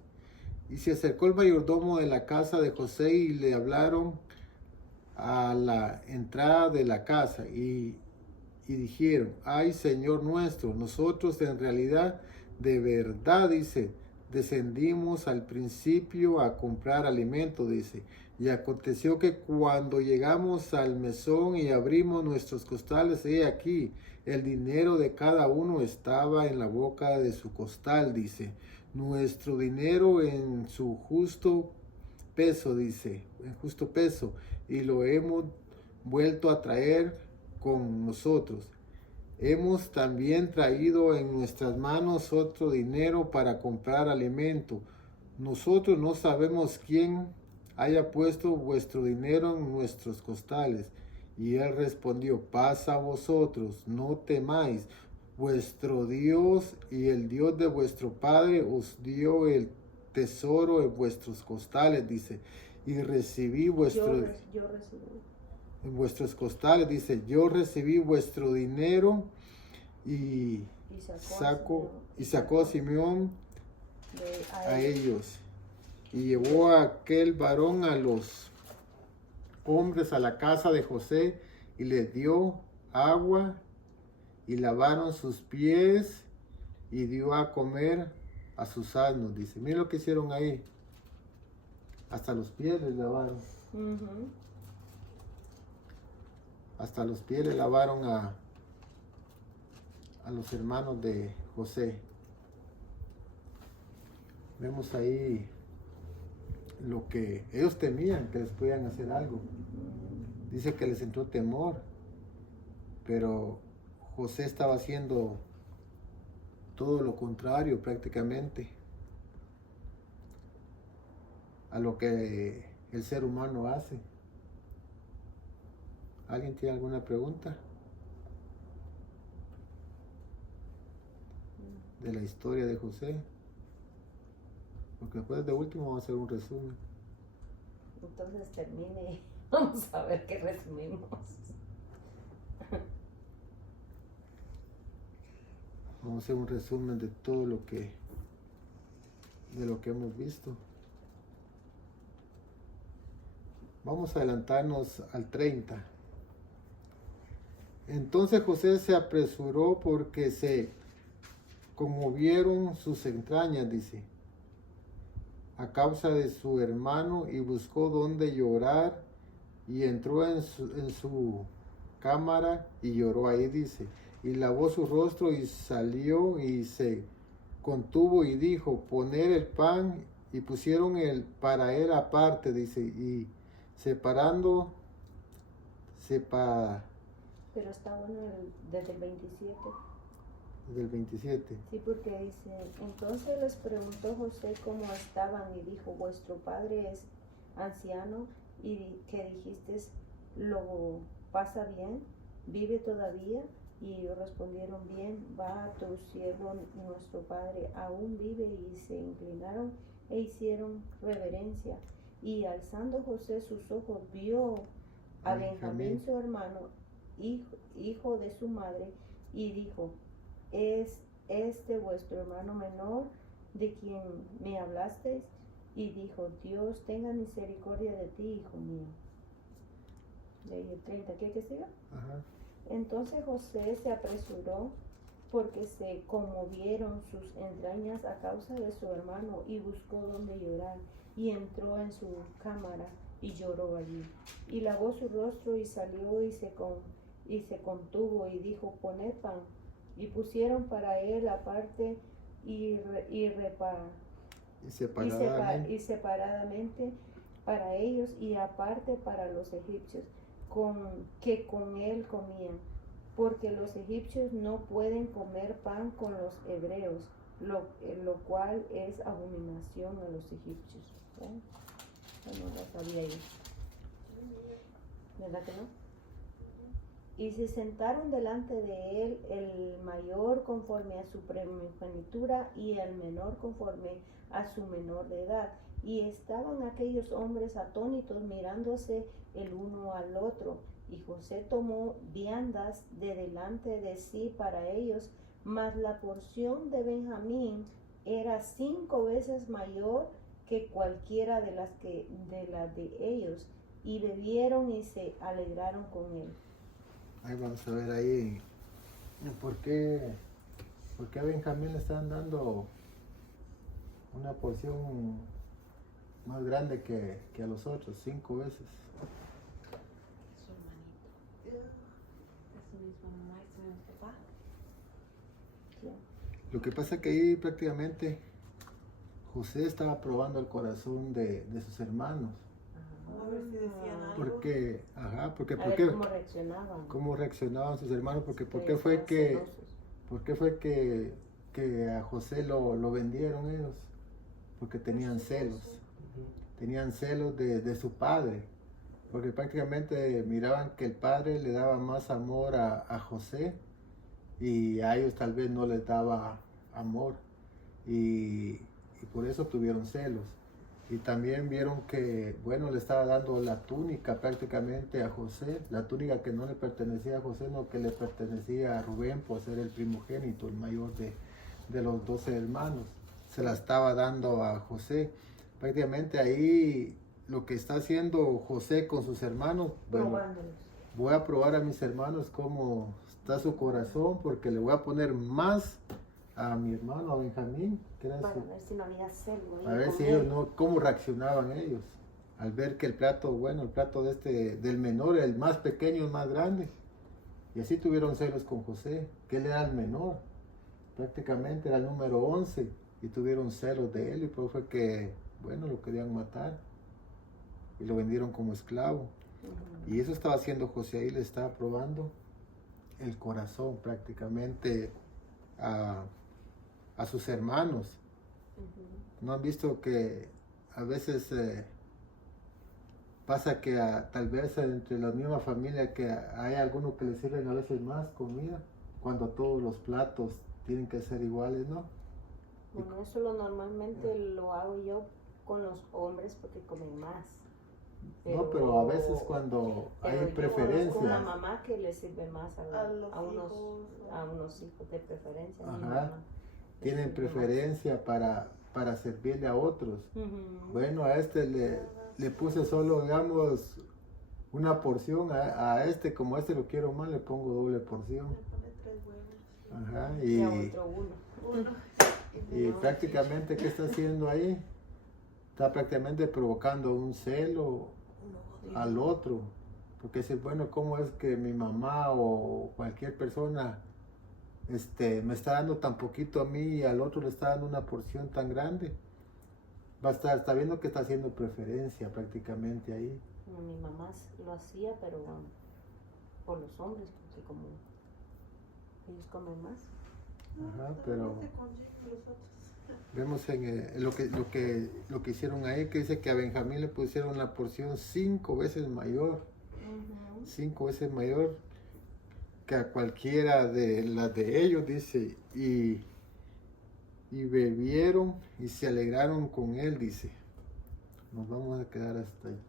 Y se acercó el mayordomo de la casa de José y le hablaron a la entrada de la casa y dijeron, ay Señor nuestro, nosotros en realidad, de verdad, dice, descendimos al principio a comprar alimento, dice. Y aconteció que cuando llegamos al mesón y abrimos nuestros costales, he aquí, el dinero de cada uno estaba en la boca de su costal, dice. Nuestro dinero en su justo peso, dice, en justo peso, y lo hemos vuelto a traer con nosotros. Hemos también traído en nuestras manos otro dinero para comprar alimento. Nosotros no sabemos quién haya puesto vuestro dinero en nuestros costales. Y él respondió, paz a vosotros, no temáis. Vuestro Dios y el Dios de vuestro Padre os dio el tesoro en vuestros costales, dice. Y recibí vuestro... Yo recibí. En vuestros costales, dice, yo recibí vuestro dinero y sacó a Simeón a ellos y llevó a aquel varón a los hombres a la casa de José y les dio agua y lavaron sus pies y dio a comer a sus asnos, dice. Miren lo que hicieron ahí, hasta los pies les lavaron. Hasta los pies le lavaron a los hermanos de José. Vemos ahí lo que ellos temían, que les podían hacer algo. Dice que les entró temor, pero José estaba haciendo todo lo contrario prácticamente a lo que el ser humano hace. ¿Alguien tiene alguna pregunta? De la historia de José. Porque después de último vamos a hacer un resumen. Entonces termine. Vamos a ver qué resumimos. Vamos a hacer un resumen de todo lo que hemos visto. Vamos a adelantarnos al 30. Entonces José se apresuró porque se conmovieron sus entrañas, dice, a causa de su hermano, y buscó donde llorar y entró en su cámara y lloró ahí, dice, y lavó su rostro y salió y se contuvo y dijo, poner el pan, y pusieron para él aparte, dice, y Pero está bueno desde el 27. Del 27. Sí, porque dice, entonces les preguntó José cómo estaban y dijo, vuestro padre es anciano y que dijiste, ¿lo pasa bien? ¿Vive todavía? Y ellos respondieron, bien, va tu siervo nuestro padre, aún vive, y se inclinaron e hicieron reverencia. Y alzando José sus ojos, vio a Benjamín su hermano, hijo de su madre, y dijo, ¿es este vuestro hermano menor de quien me hablasteis? Y dijo, Dios tenga misericordia de ti, hijo mío. De ahí el 30, ¿qué que siga? Ajá. Entonces José se apresuró porque se conmovieron sus entrañas a causa de su hermano, y buscó donde llorar, y entró en su cámara y lloró allí. Y lavó su rostro y salió y se contuvo y dijo, poned pan. Y pusieron para él aparte y separadamente para ellos, y aparte para los egipcios, que con él comían, porque los egipcios no pueden comer pan con los hebreos, lo cual es abominación a los egipcios. No lo sabía yo. ¿Verdad que no? Y se sentaron delante de él el mayor conforme a su primogenitura y el menor conforme a su menor de edad. Y estaban aquellos hombres atónitos mirándose el uno al otro. Y José tomó viandas de delante de sí para ellos, mas la porción de Benjamín era 5 veces mayor que cualquiera de las de ellos. Y bebieron y se alegraron con él. Ahí vamos a ver ahí por qué a Benjamín le están dando una porción más grande que a los otros, 5 veces. Su hermanito. Es su misma mamá y su mismo papá. Sí. Lo que pasa que ahí prácticamente José estaba probando el corazón de sus hermanos. A ver si decían algo. Porque, porque, A ¿por ver qué? cómo reaccionaban. ¿Cómo reaccionaban sus hermanos? Porque, ¿por qué Ustedes fue estaban que, celosos. por qué fue que a José lo vendieron ellos? Porque tenían celos. Tenían celos de su padre. Porque prácticamente miraban que el padre le daba más amor a José y a ellos tal vez no les daba amor. Y por eso tuvieron celos. Y también vieron que, bueno, le estaba dando la túnica prácticamente a José, la túnica que no le pertenecía a José, no que le pertenecía a Rubén por ser el primogénito, el mayor de los 12 hermanos. Se la estaba dando a José. Prácticamente ahí lo que está haciendo José con sus hermanos, bueno, Probándolos. voy a probar a mis hermanos cómo está su corazón, porque le voy a poner más a mi hermano, a Benjamín, que era Para su, ver si no había celo. a ver si ellos no, cómo reaccionaban ellos al ver que el plato, bueno, el plato del menor, el más pequeño, el más grande. Y así tuvieron celos con José, que él era el menor, prácticamente era el número 11, y tuvieron celos de él, y por eso fue que, bueno, lo querían matar, y lo vendieron como esclavo. Y eso estaba haciendo José ahí, le estaba probando el corazón prácticamente a sus hermanos. ¿No han visto que a veces pasa que tal vez entre la misma familia que hay algunos que les sirven a veces más comida, cuando todos los platos tienen que ser iguales, ¿no? Bueno, eso normalmente lo hago yo con los hombres porque comen más. No, pero a veces cuando hay Pero yo conozco preferencia. una mamá que le sirve más A los unos, hijos, a unos hijos de preferencia. Mi Ajá. mamá le Tienen sirve más. preferencia para servirle a otros. Ujú. Bueno, a este le puse solo, digamos, una porción, a este, como a este lo quiero más, le pongo doble porción. Me pone 3 huevos. Ajá, Y a otro uno. Uno. y prácticamente, ¿qué está haciendo ahí? Está prácticamente provocando un celo al otro, porque dice, bueno, ¿cómo es que mi mamá o cualquier persona me está dando tan poquito a mí y al otro le está dando una porción tan grande? Está viendo que está haciendo preferencia prácticamente ahí. Como mi mamá lo hacía, pero por los hombres, porque como ellos comen más. Ajá, No, pero no se consiguen los otros. vemos en lo que hicieron ahí, que dice que a Benjamín le pusieron la porción 5 veces mayor, 5 veces mayor que a cualquiera de las de ellos, dice, y bebieron y se alegraron con él, dice. Nos vamos a quedar hasta ahí.